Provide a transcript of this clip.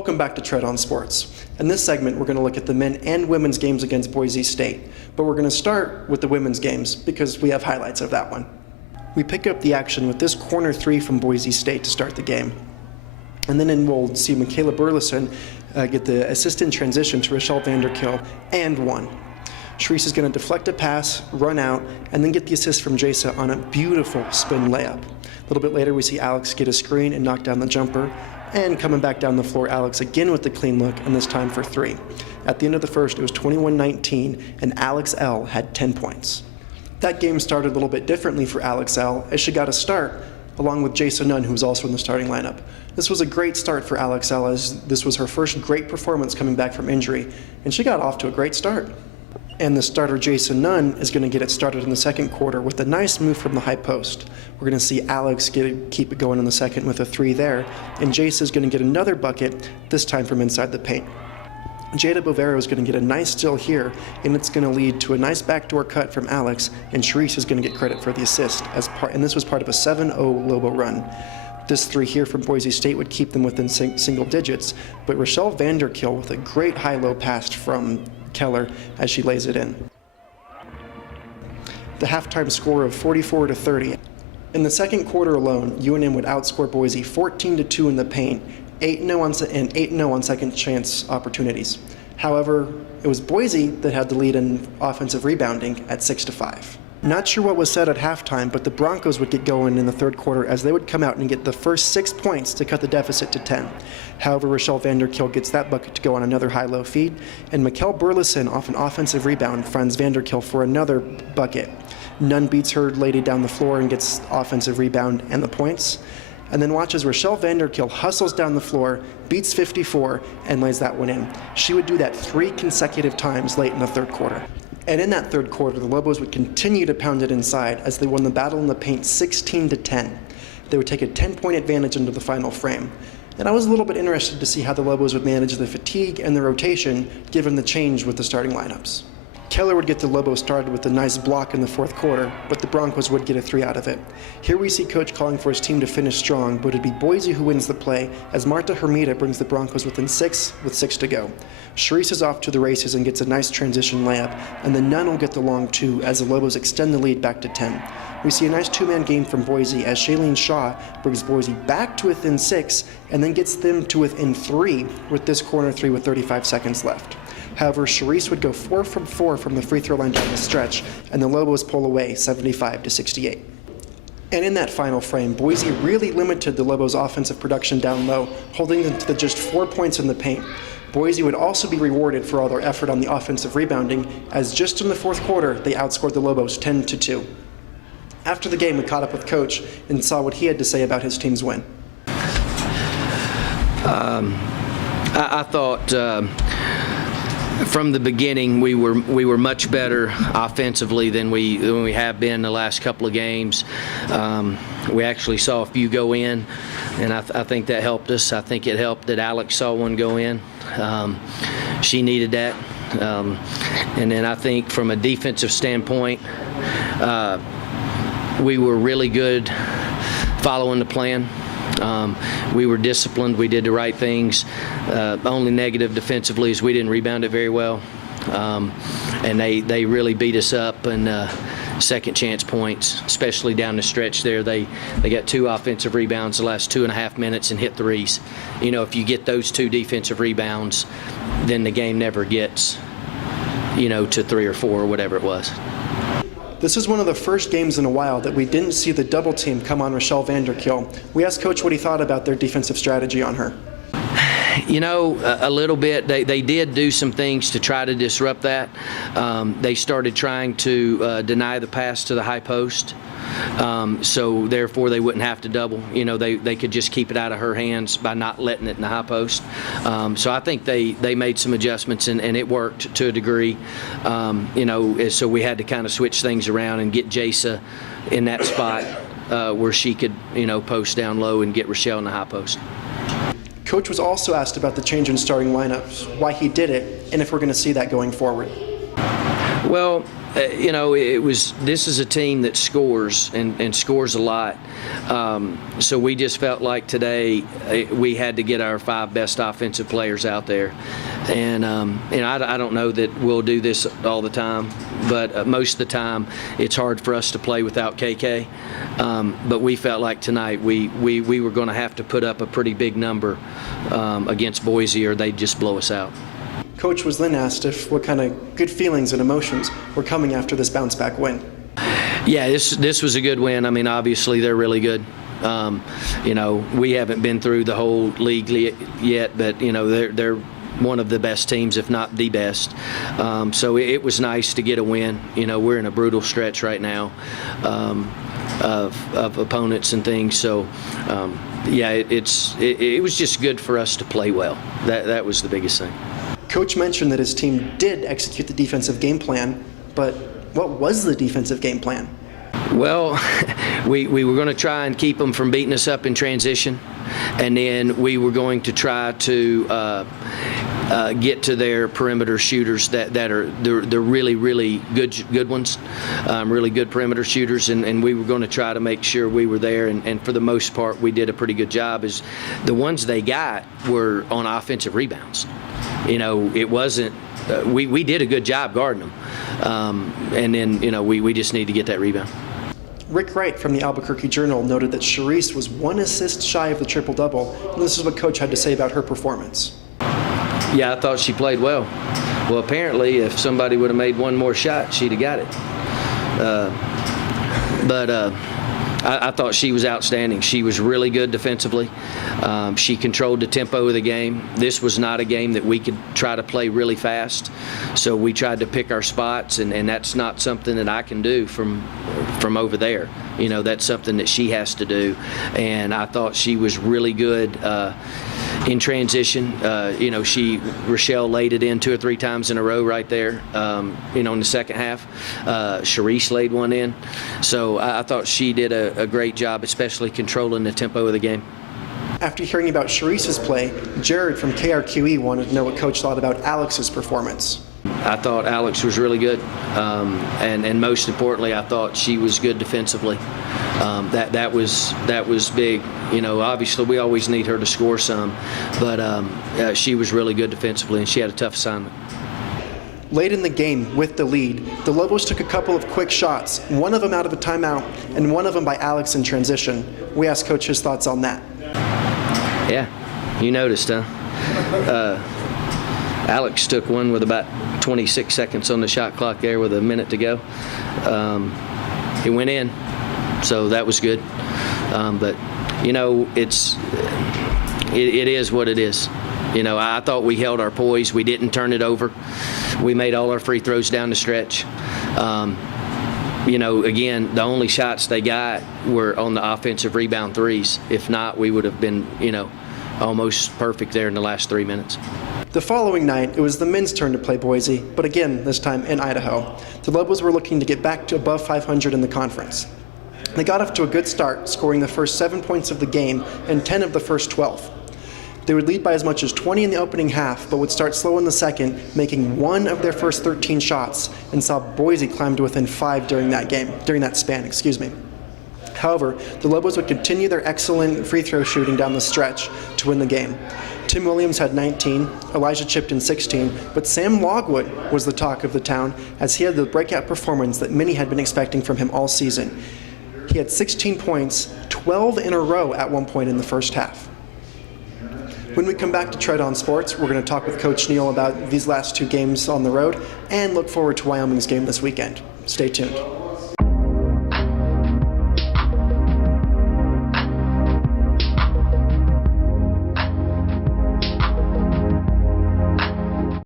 Welcome back to Tread on Sports. In this segment, we're going to look at the men and women's games against Boise State, but we're going to start with the women's games because we have highlights of that one. We pick up the action with this corner three from Boise State to start the game. And then we'll see Michaela Burleson get the assist in transition to Rochelle Vanderkill and one. Sharice is going to deflect a pass, run out, and then get the assist from Jasa on a beautiful spin layup. A little bit later, we see Alex get a screen and knock down the jumper. And coming back down the floor, Alex again with the clean look, and this time for three. At the end of the first, it was 21-19, and Alex L. had 10 points. That game started a little bit differently for Alex L., as she got a start, along with Jasa Nunn, who was also in the starting lineup. This was a great start for Alex L., as this was her first great performance coming back from injury, and she got off to a great start. And the starter, Jasa Nunn, is going to get it started in the second quarter with a nice move from the high post. We're going to see Alex keep it going in the second with a three there, and Jasa is going to get another bucket, this time from inside the paint. Jada Bovero is going to get a nice steal here, and it's going to lead to a nice backdoor cut from Alex, and Sharice is going to get credit for the assist, and this was part of a 7-0 Lobo run. This three here from Boise State would keep them within single digits, but Rochelle Vanderkill with a great high-low pass from Keller as she lays it in. The halftime score of 44-30. In the second quarter alone, UNM would outscore Boise 14-2 in the paint, 8-0 on second chance opportunities. However, it was Boise that had the lead in offensive rebounding at 6-5. Not sure what was said at halftime, but the Broncos would get going in the third quarter as they would come out and get the first 6 points to cut the deficit to 10. However, Rochelle Vanderkill gets that bucket to go on another high-low feed, and Michaela Burleson off an offensive rebound finds Vanderkill for another bucket. Nunn beats her lady down the floor and gets offensive rebound and the points. And then watches Rochelle Vanderkill hustles down the floor, beats 54, and lays that one in. She would do that 3 consecutive times late in the third quarter. And in that third quarter, the Lobos would continue to pound it inside as they won the battle in the paint 16-10. They would take a 10-point advantage into the final frame. And I was a little bit interested to see how the Lobos would manage the fatigue and the rotation given the change with the starting lineups. Keller would get the Lobos started with a nice block in the fourth quarter, but the Broncos would get a 3 out of it. Here we see Coach calling for his team to finish strong, but it'd be Boise who wins the play as Marta Hermida brings the Broncos within 6 with 6 to go. Sharice is off to the races and gets a nice transition layup, and then Nunn will get the long 2 as the Lobos extend the lead back to 10. We see a nice 2-man game from Boise as Shailene Shaw brings Boise back to within 6 and then gets them to within 3 with this corner 3 with 35 seconds left. However, Sharice would go 4 from 4 from the free throw line down the stretch, and the Lobos pull away 75-68. And in that final frame, Boise really limited the Lobos' offensive production down low, holding them to just 4 points in the paint. Boise would also be rewarded for all their effort on the offensive rebounding, as just in the fourth quarter, they outscored the Lobos 10-2. After the game, we caught up with Coach and saw what he had to say about his team's win. I thought from the beginning we were much better offensively than we have been the last couple of games. We actually saw a few go in, and I think that helped us. I think it helped that Alex saw one go in. She needed that. And then I think from a defensive standpoint, we were really good following the plan. We were disciplined. We did the right things. Only negative defensively is we didn't rebound it very well. And they really beat us up in second chance points, especially down the stretch there. They got 2 offensive rebounds the last 2.5 minutes and hit threes. You know, if you get those 2 defensive rebounds, then the game never gets, to 3 or 4 or whatever it was. This is one of the first games in a while that we didn't see the double team come on Rochelle Vanderkill. We asked Coach what he thought about their defensive strategy on her. A little bit. They did do some things to try to disrupt that. They started trying to deny the pass to the high post. So therefore they wouldn't have to double. They could just keep it out of her hands by not letting it in the high post. So I think they made some adjustments and it worked to a degree. So we had to kind of switch things around and get Jasa in that spot where she could, post down low and get Rochelle in the high post. Coach was also asked about the change in starting lineups, why he did it, and if we're going to see that going forward. Well, this is a team that scores and scores a lot. So we just felt like today we had to get our 5 best offensive players out there. And I don't know that we'll do this all the time, but most of the time it's hard for us to play without KK. But we felt like tonight we were going to have to put up a pretty big number against Boise, or they'd just blow us out. Coach was then asked what kind of good feelings and emotions were coming after this bounce-back win. Yeah, this was a good win. I mean, obviously they're really good. We haven't been through the whole league yet, but they're one of the best teams, if not the best. So it was nice to get a win. We're in a brutal stretch right now of opponents and things. So it was just good for us to play well. That was the biggest thing. Coach mentioned that his team did execute the defensive game plan, but what was the defensive game plan? Well, we were going to try and keep them from beating us up in transition, and then we were going to try to get to their perimeter shooters that are the really, really good ones, really good perimeter shooters, and we were going to try to make sure we were there, and for the most part we did a pretty good job. As the ones they got were on offensive rebounds. It wasn't we did a good job guarding them, and then we just need to get that rebound. Rick Wright from the Albuquerque Journal noted that Charisse was 1 assist shy of the triple-double, and this is what Coach had to say about her performance. Yeah, I thought she played well. Well, apparently, if somebody would have made one more shot, she'd have got it. I thought she was outstanding. She was really good defensively. She controlled the tempo of the game. This was not a game that we could try to play really fast, so we tried to pick our spots, and that's not something that I can do from over there. That's something that she has to do, and I thought she was really good in transition. Rochelle laid it in 2 or 3 times in a row right there, in the second half. Charisse laid one in. So I thought she did a great job, especially controlling the tempo of the game. After hearing about Charisse's play, Jared from KRQE wanted to know what Coach thought about Alex's performance. I thought Alex was really good, and most importantly, I thought she was good defensively. That was big. Obviously we always need her to score some, but she was really good defensively, and she had a tough assignment. Late in the game, with the lead, the Lobos took a couple of quick shots, one of them out of a timeout, and one of them by Alex in transition. We asked Coach his thoughts on that. Yeah, you noticed, huh? Alex took one with about 26 seconds on the shot clock there with a minute to go. It went in, so that was good. But it is what it is. I thought we held our poise. We didn't turn it over. We made all our free throws down the stretch. Again, the only shots they got were on the offensive rebound threes. If not, we would have been, almost perfect there in the last 3 minutes. The following night, it was the men's turn to play Boise, but again, this time in Idaho. The Lobos were looking to get back to above 500 in the conference. They got off to a good start, scoring the first 7 points of the game and 10 of the first 12. They would lead by as much as 20 in the opening half, but would start slow in the second, making 1 of their first 13 shots, and saw Boise climb to within 5 during that span. However, the Lobos would continue their excellent free throw shooting down the stretch to win the game. Tim Williams had 19, Elijah chipped in 16, but Sam Logwood was the talk of the town as he had the breakout performance that many had been expecting from him all season. He had 16 points, 12 in a row at one point in the first half. When we come back to Tread on Sports, we're going to talk with Coach Neal about these last 2 games on the road and look forward to Wyoming's game this weekend. Stay tuned.